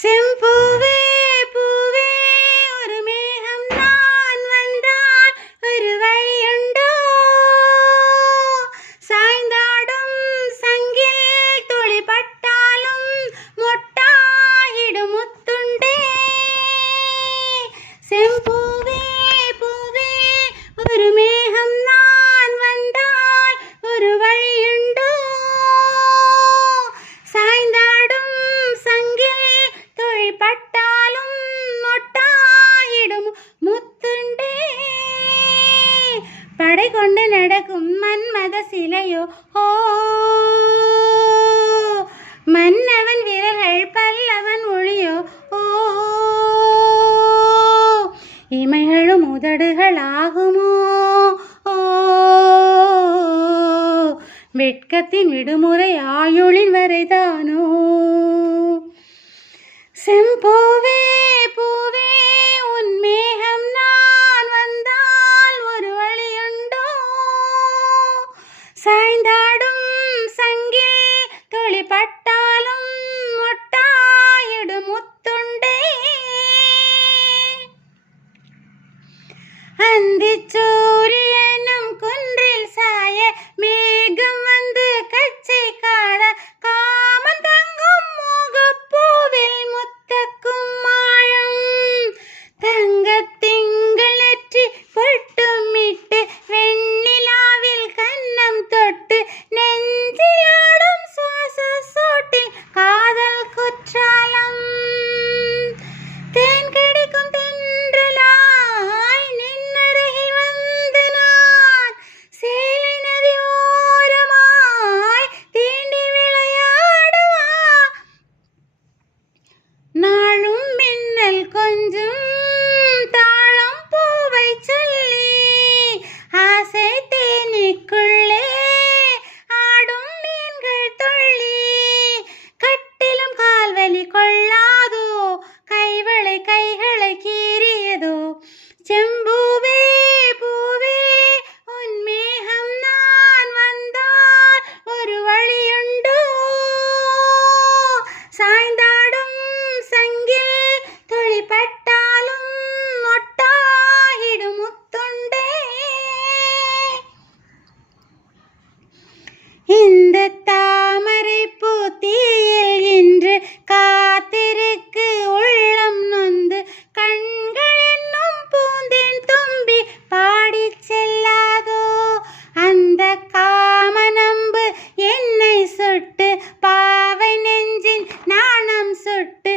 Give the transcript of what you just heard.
செம்பூவே பூவே ஒரு மேகம் நான் வந்தால் ஒரு வழியுண்டோ, சாய்ந்தாடும் சங்கில் துளி பட்டாலும் மொட்டாயிடும் முத்துண்டே. செம்பூவே பூவே ஒரு மேகம் நான் வந்தால் ஒரு வழியுண்டோ, சாய்ந்தாடும் சங்கில் துளி பட்டாலும் மொட்டாயிடும் முத்துண்டே. படை கொண்டு நடக்கும் மன்மத சிலையோ ஓ, மன்னவன் விரல்கள் பல்லவன் ஒளியோ ஓ, இமைகளும் உதடுகள் ஆகுமோ ஓ, வெட்கத்தின் விடுமுறை ஆயுளின் வரைதானோ. செம்பூவே பூவே உன் மேகம் நான் வந்தால் ஒரு வழியுண்டோ, சாய்ந்தாடும் சங்கில் துளி பட்டாலும் மொட்டாயிடும் முத்துண்டே. அந்திச்சூரியனும் குன்றில் சாய மேகம் வந்து கச்சை காட, காமன் தங்கும் மோகப்பூவில் முத்தக்கும் மாழம், தங்கத்திங்கள் நெற்றி பொட்டுமிட்டு வெண்ணிலாவில் கன்னம் தொட்டு, நெஞ்சிலாடும் சுவாச சோட்டில் காதல் குற்றாலம், தேன் கிடைக்கும் தென்றலாய் நின்னருகில் வந்து நான் சேலை நதி ஓரமாய் தீண்டி விளையாடுவா, நாளும் மின்னல் கொஞ்சம் தாளம் பூவை சொல்லி, ஆசை தேனிக்குள்ளே ஆடும் மீன்கள் துள்ளி, கட்டிலும் கால்வலி கொள்ளாதோ கைவளை கைகளை கீறியதோ. செம்பூவே பூவே உன் மேகம் நான் வந்தால் ஒரு வழியுண்டோ, சாய்ந்தாடும் சங்கில் துளி பட்டாலும் மொட்டாயிடும் முத்துண்டே. இந்த தாமரை பூத்தியில் இன்று காத்திருக்கு உள்ளம் நொந்து, கண்கள் என்னும் பூந்தேன் தும்பி பாடிச் செல்லாதோ, அந்த காமனம்பு என்னை சுட்டு பாவை நெஞ்சின் நாணம் சுட்டு